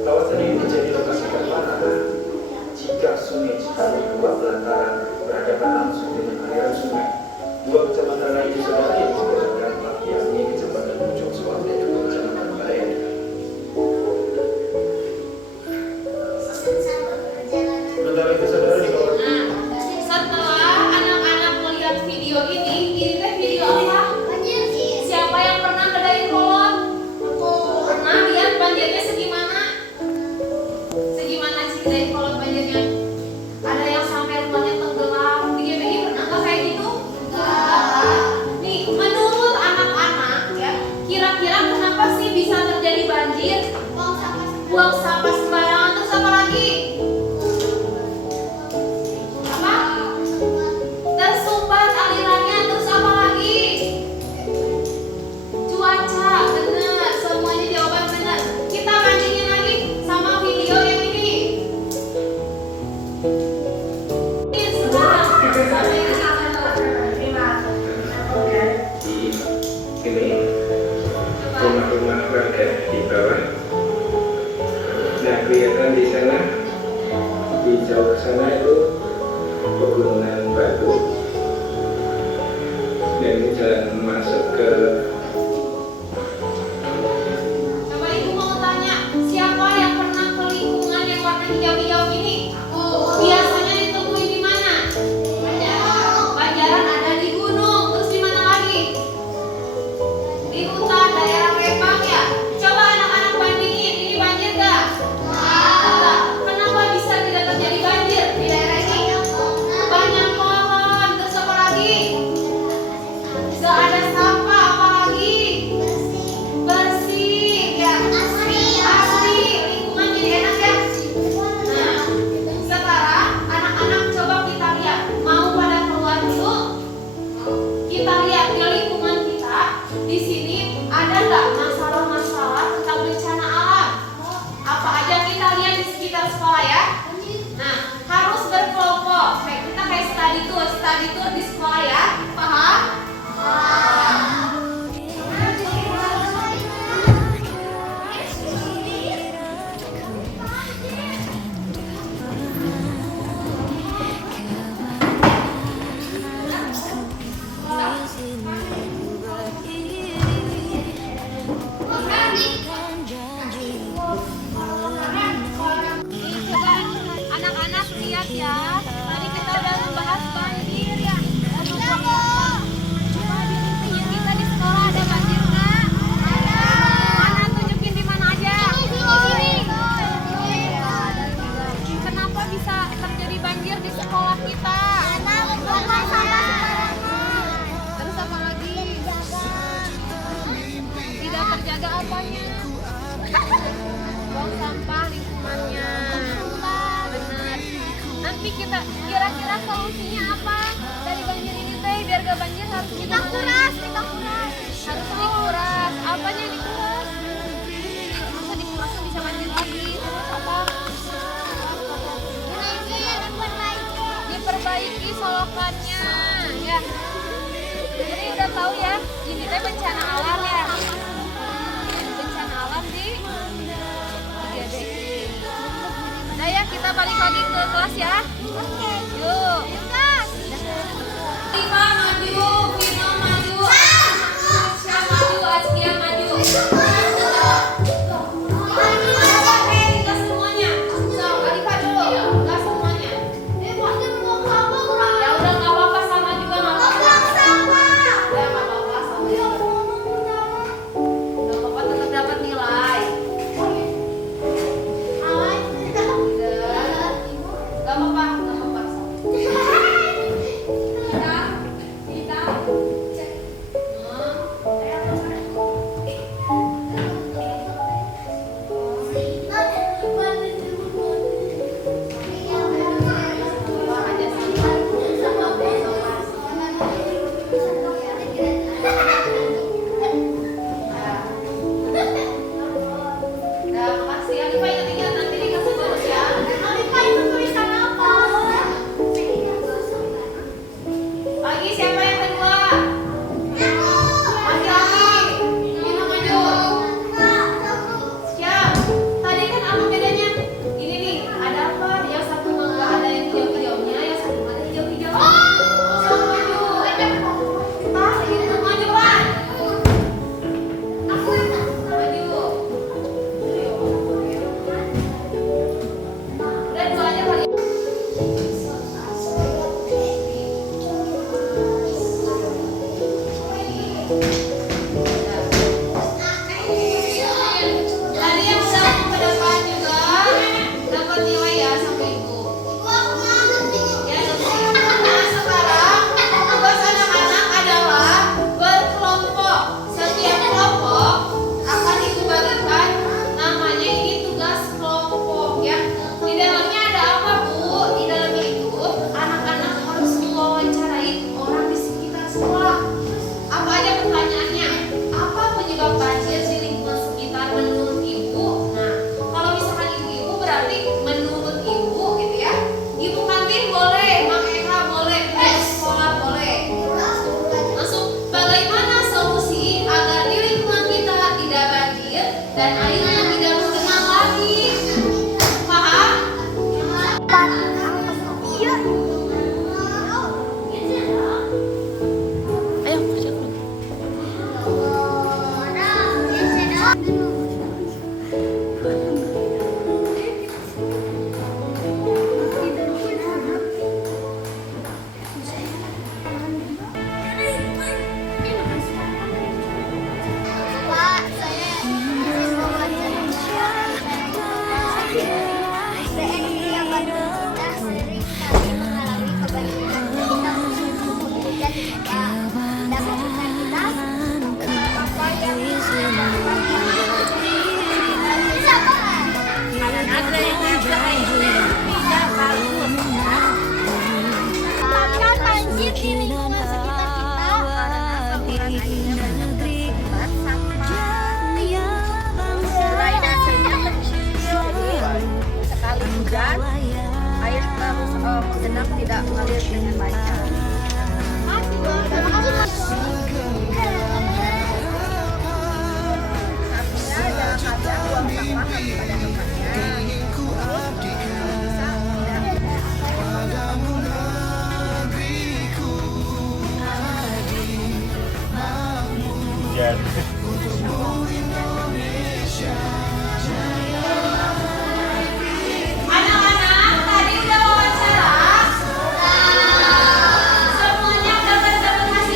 Kawasan ini menjadi lokasi permainan jika Sungai Citarum meluap lantaran apanya? Buang sampah lingkungannya. Benar. Nanti kita kira-kira solusinya apa dari banjir ini teh? Biar gak banjir harus kita kuras. Harus dikuras. Apanya yang dikuras? Masa dikuras bisa banjir lagi? Terus apa? Diperbaiki solokannya, ya. Jadi udah tahu ya, ini teh bencana alam ya. Bencana alam di diabetes. Nah ya, kita balik lagi ke kelas ya. Oke. Yuk. Yuk kelas. Lima maju, Vino maju, Aisyah maju, Askia maju. Genap tidak mengalir dengan lancar. Artinya jangan ada buang sampah pada tempatnya. Anak-anak tadi udah wawancara. Semuanya dapat hasil.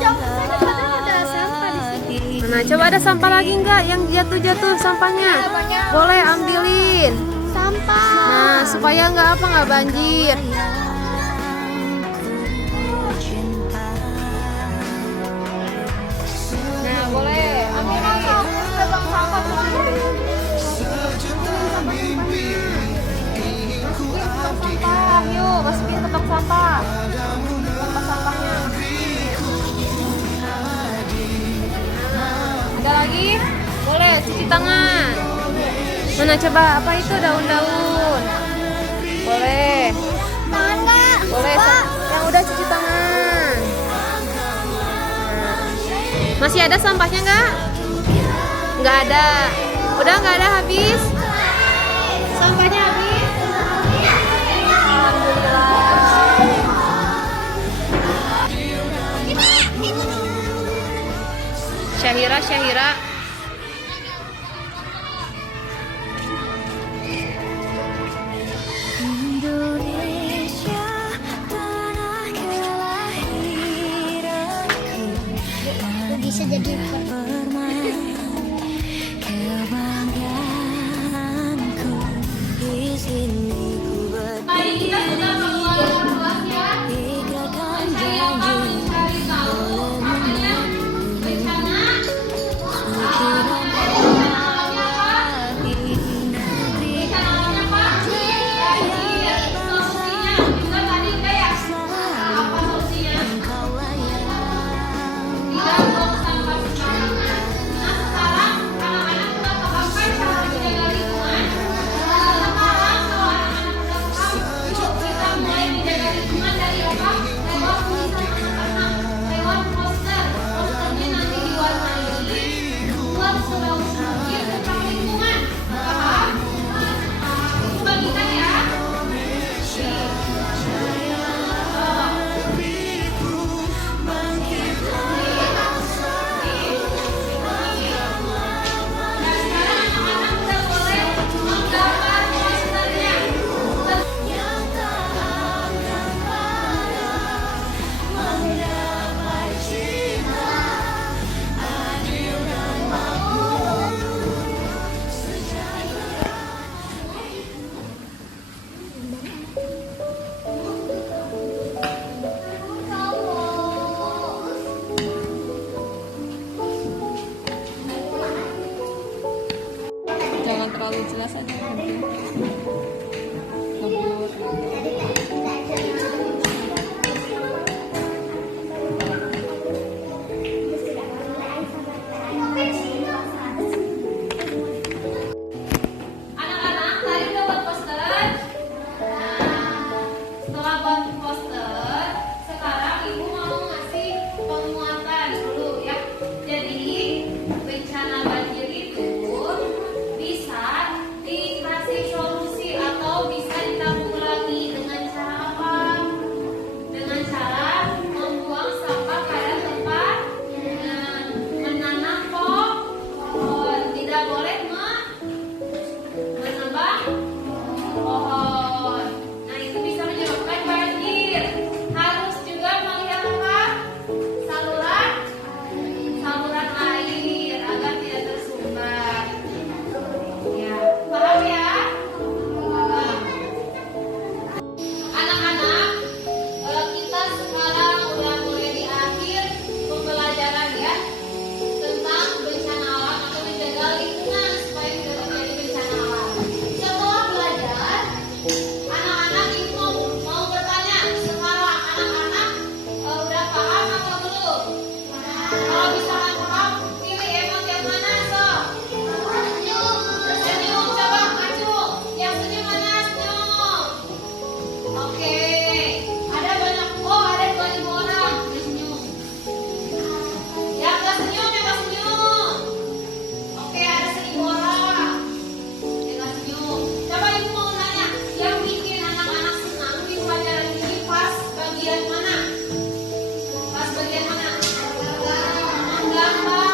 jauh-jauh ada sampah di sini. Nah, coba ada sampah lagi nggak yang jatuh-jatuh sampahnya? Boleh ambilin. Sampah. Nah, supaya nggak banjir. Nah, boleh ambilin. Tebang sampah tuh. Sampah, yuk masukin ke tong sampah. Tempat sampahnya. Ada lagi? Boleh cuci tangan. Mana coba apa itu daun-daun? Boleh. Tangan nggak? Boleh. Yang udah cuci tangan. Nah. Masih ada sampahnya nggak? Nggak ada. Udah nggak ada, habis. Sampahnya habis. Syahira. Indonesia tanah kelahiranku, Bisa jadi kebanggaanku. Di sini ku berdiri, ikatkan janji. Jangan terlalu jelas aja. Anak-anak, tadi udah buat poster. Setelah buat poster, sekarang ibu mau ngasih penguatan dulu ya. Jadi bencana banjir itu bisa dikasih solusi atau bisa ditanggulangi dengan cara apa? Dengan cara membuang sampah pada tempat, menanam pohon. Tidak boleh menebang pohon. Nah, itu bisa menyebabkan banjir. Harus juga melihat apa? Saluran air agar tidak tersumbat. Ya, paham ya? Paham. Anak-anak, kita sekarang udah mulai di akhir pembelajaran ya tentang bencana alam atau menjaga lingkungan supaya tidak terjadi bencana alam. Setelah belajar, anak-anak ini mau bertanya. Sekarang anak-anak udah paham atau belum? Kalau misalnya paham, pilih emot yang mana so? Senyum, coba maju. Yang senyum mana? Senyum. Oke. Ada banyak. Oh, ada 2000 orang yang senyum. Yang nggak senyum, yang nggak senyum. Oke, ada 1000 orang yang nggak senyum. Coba ibu mau nanya, yang bikin anak-anak senang di pelajaran ini pas bagian mana? Pas bagian mana? Menggambar.